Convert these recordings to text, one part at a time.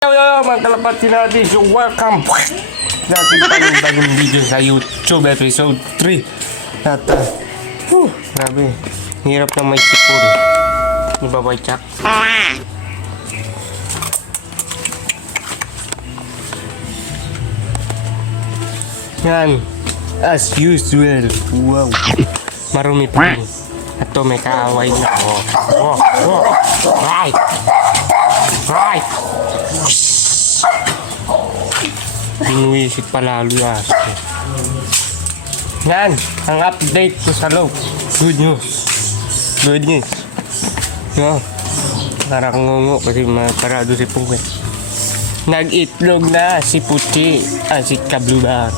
Yo, mga kalapati natin, so welcome natin bagong video sa YouTube episode 3 at grabe, hirap na may sipon di ba Boy Chuck? Yan, as usual. Wow, marumi pa rin at to may kaaway na right. Binuwisik palalo yan. Yan, ang update ko sa loob. Good news. No, parang ngungo kasi parado si Pungwe. Nag-itlog na si Puchi, si Kablubar.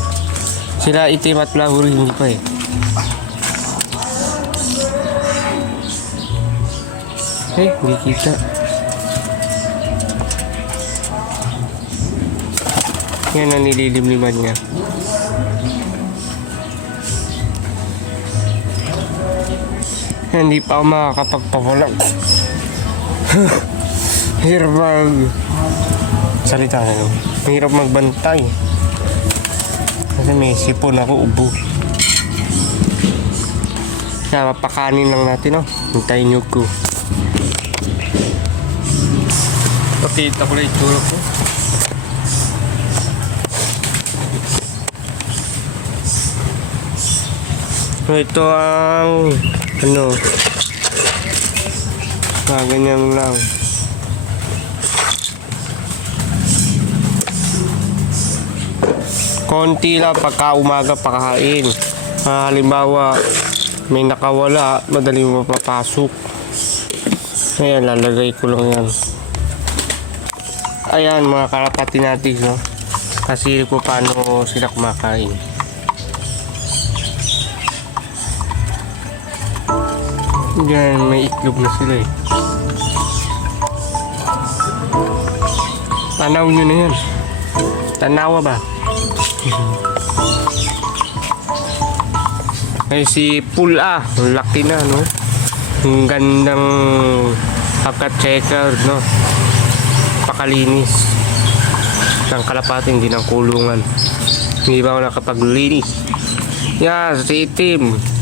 Sila itim at lahuri, hindi pa eh. Hindi kita. Yan ang nililimliman niya. Hindi pa ako makakapagpawalag. Hirap salita na yun. Hirap magbantay. Kasi may sipon ako, ubo. Kaya mapakanin lang natin, no? Hintayin nyo ko. Pakita ko lang itsura ko. So ito ang ganyan lang. Konti lang pagka umaga pakain. Halimbawa may nakawala, madali mapapasok. Ayan, lalagay ko lang yan. Ayan mga kalapati natin, no? Kasi kung paano sila kumakain. Yan, may itlog na sila eh. Tanaw nyo na yan. Tanawa ba? Ay si Pula, laki na, no? Ang gandang pagka-checker, no? Pakalinis ng kalapati, hindi ng kulungan. Hindi ba ako nakapaglinis? Yan, si Itim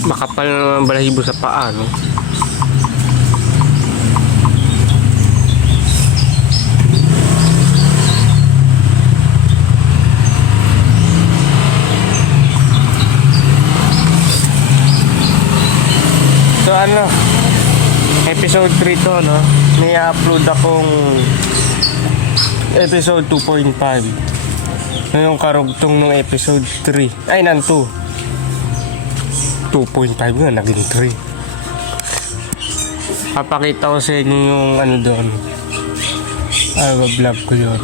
makapal na balahibo sa paa, no? So episode 3 to, no? May upload akong episode 2.5 yung karugtong ng episode 3 ay nanto 2.5 nga, naging 3. Papakita ko sa inyo yung doon. Vlog ko yun.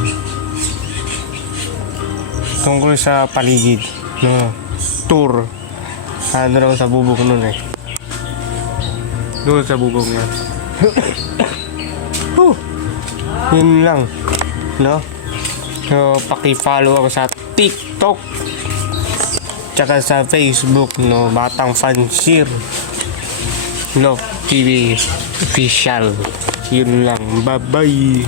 Tungkol sa paligid. No? Tour. Raw sa bubong nun eh. Doon sa bubong yan. Yun lang. No? So, paki-follow ako sa TikTok. Tsaka sa Facebook, no, Batang Fansir Love TV Official. Yun lang. Bye bye.